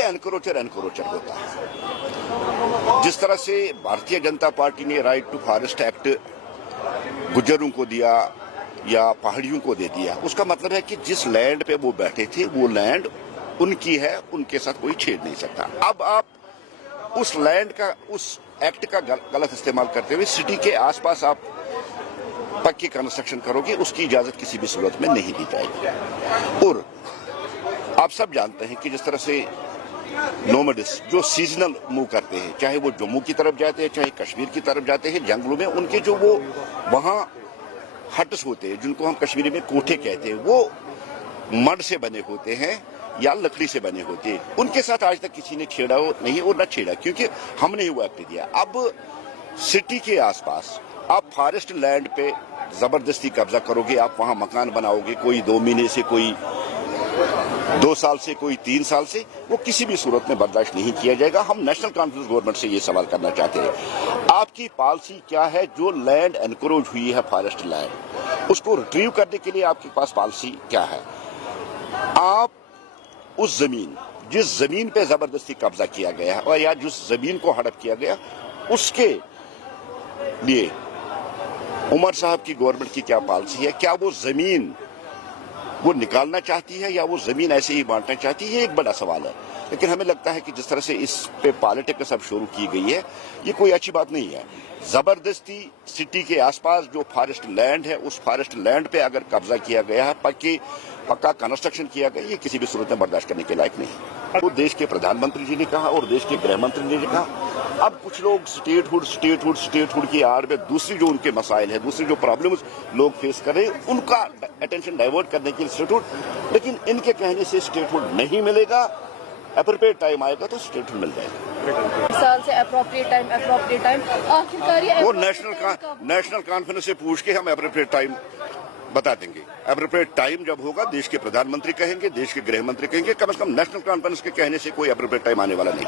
देखिए, एनक्रोचर होता है। जिस तरह से भारतीय जनता पार्टी ने राइट टू फॉरेस्ट एक्ट गुज्जरों को दिया या पहाड़ियों को दे दिया, उसका मतलब है कि जिस लैंड पे वो बैठे थे वो लैंड उनकी है, उनके साथ कोई छेड़ नहीं सकता। अब आप उस लैंड का, उस एक्ट का गलत इस्तेमाल करते हुए सिटी के आसपास आप पक्की कंस्ट्रक्शन करोगे, उसकी इजाजत किसी भी सूरत में नहीं दी जाएगी। और आप सब जानते हैं कि जिस तरह से नोमैडिस जो सीजनल मूव करते हैं, चाहे वो जम्मू की तरफ जाते हैं, चाहे कश्मीर की तरफ जाते हैं, जंगलों में उनके जो वो वहाँ हट्स होते हैं, जिनको हम कश्मीरी में कोठे कहते हैं, वो मड से बने होते हैं या लकड़ी से बने होते हैं। उनके साथ आज तक किसी ने छेड़ा हो नहीं और न छेड़ा, क्योंकि हमने ही वो एक्ट दिया। अब सिटी के आसपास आप फॉरेस्ट लैंड पे जबरदस्ती कब्जा करोगे, आप वहां मकान बनाओगे, कोई 2 महीने से, कोई 2 साल से, कोई 3 साल से, वो किसी भी सूरत में बर्दाश्त नहीं किया जाएगा। हम नेशनल कॉन्फ्रेंस गवर्नमेंट से ये सवाल करना चाहते हैं, आपकी पॉलिसी क्या है? जो लैंड एनक्रोच हुई है, फॉरेस्ट लैंड, उसको रिट्रीव करने के लिए आपके पास पॉलिसी क्या है? आप उस जमीन, जिस जमीन पे जबरदस्ती कब्जा किया गया है और या जिस जमीन को हड़प किया गया, उसके लिए उमर साहब की गवर्नमेंट की क्या पॉलिसी है? क्या वो जमीन वो निकालना चाहती है या वो जमीन ऐसे ही बांटना चाहती है? ये एक बड़ा सवाल है। लेकिन हमें लगता है कि जिस तरह से इस पे पॉलिटिक्स अब शुरू की गई है, ये कोई अच्छी बात नहीं है। जबरदस्ती सिटी के आसपास जो फॉरेस्ट लैंड है, उस फॉरेस्ट लैंड पे अगर कब्जा किया गया है, पक्का कंस्ट्रक्शन किया गया, ये किसी भी सूरत में बर्दाश्त करने के लायक नहीं। तो देश के प्रधानमंत्री जी ने कहा और देश के गृह मंत्री ने कहा। अब कुछ लोग स्टेटहुड की आड़ में दूसरी जो उनके मसाइल है, दूसरी जो प्रॉब्लम्स लोग फेस कर रहे हैं, उनका अटेंशन डाइवर्ट करने के लिए स्टेटहुड, लेकिन इनके कहने से स्टेटहुड नहीं मिलेगा। एप्रोप्रिएट टाइम आएगा तो स्टेटहुड मिल जाएगा। साल से एप्रोप्रिएट टाइम आखिरकार वो नेशनल कॉन्फ्रेंस से पूछ के हम एप्रोप्रिएट टाइम बता देंगे। एप्रोप्रिएट टाइम जब होगा, देश के प्रधानमंत्री कहेंगे, देश के गृह मंत्री कहेंगे। कम से कम नेशनल कॉन्फ्रेंस के कहने से कोई एप्रोप्रिएट टाइम आने वाला नहीं।